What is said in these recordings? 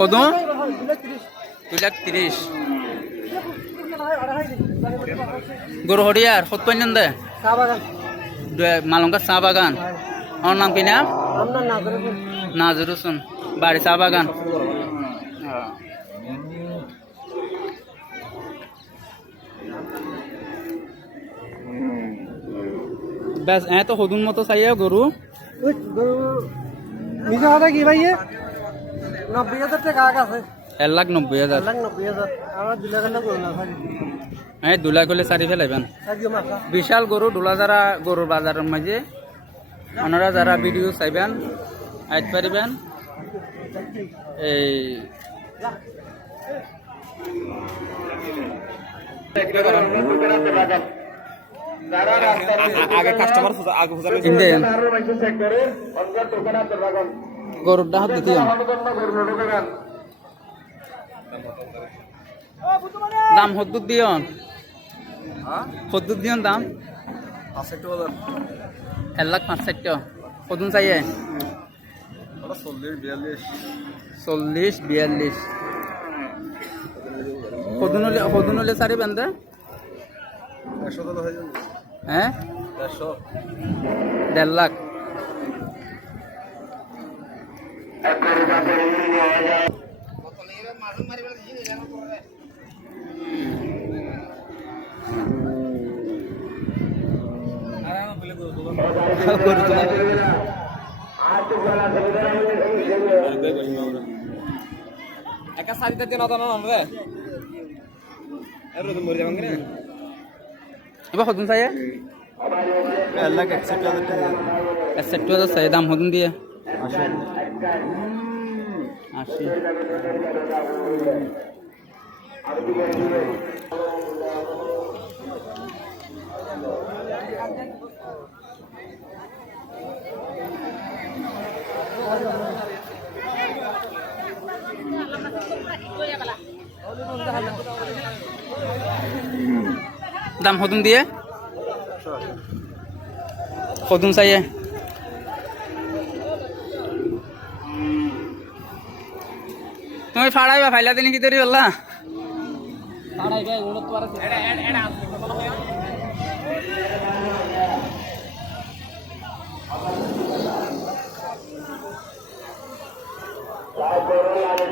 কত? দুই লাখ তিরিশ গরু হরিয়ার সত্তর নেন দে মালঙ্কার চা বাগান। আমার নাম কি নাম নাজর হোসেন বাড়ি চা বাগান। ব্যাস এ তো হদুন মতো চাইয়ে গরু নিজে কথা কি ভাই নব্বই হাজার টাকা আগ আছে। এক লাখ নব্বই হাজার। লাখ নব্বই হাজার। আমার দু লাখ এই দু লাখ হলে চারি ফেলাইবেন বিশাল গরু ডোলাজারা গরুর বাজারের মাঝে ওনারা যারা ভিডিও চাইবেন আইত পারিবেন এই আগে কাস্টমার আগে খোঁজা ইন্ডিয়ান গরুর ডাহাত দ্বিতীয় দাম হদ্দুর দিয়ন হদ্দুর দিয়ন দাম। এক লাখ পাঁচ ষাট কদুন চাইয়ে চল্লিশ বিয়াল্লিশ। চল্লিশ বিয়াল্লিশ। কদুন হলে কদুন হলে চারি বেন্দে? একশো হয়ে? দেড় লাখ। একা সারিতে দিন অত না রে। এর তো মরে যাবেন না এবার হদুন সাই এক লাখ একষট্টি হাজার টাকা হাজার চাই দাম হদুন দিয়ে। আশি দাম হতুন দিয়ে? হতুন চাইয়ে। তুমি ফাড়াইবা ফাইলা দিন কি তৈরি বললা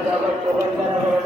একষট্টি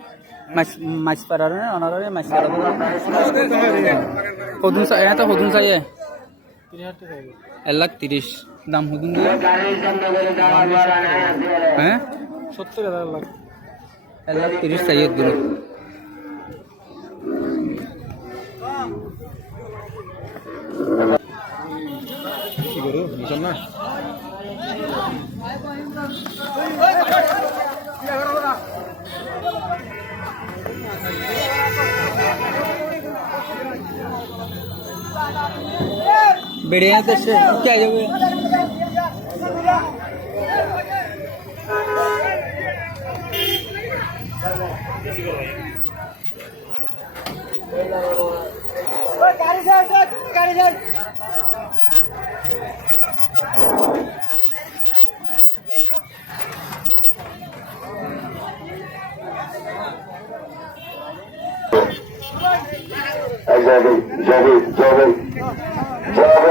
মাছ পারানো অনারে মাছ পারানো হদুন চাই তো হদুন হবে। এক লাখ তিরিশ দাম হদুন দিয়ে। হ্যাঁ সত্তর হাজার লাখ এক লাখ তিরিশ চাইয়ে দিল কি করু না बिड़िया तो क्या जाओगे गाड़ी से गाड़ी से Jovem, jovem, jovem, jovem.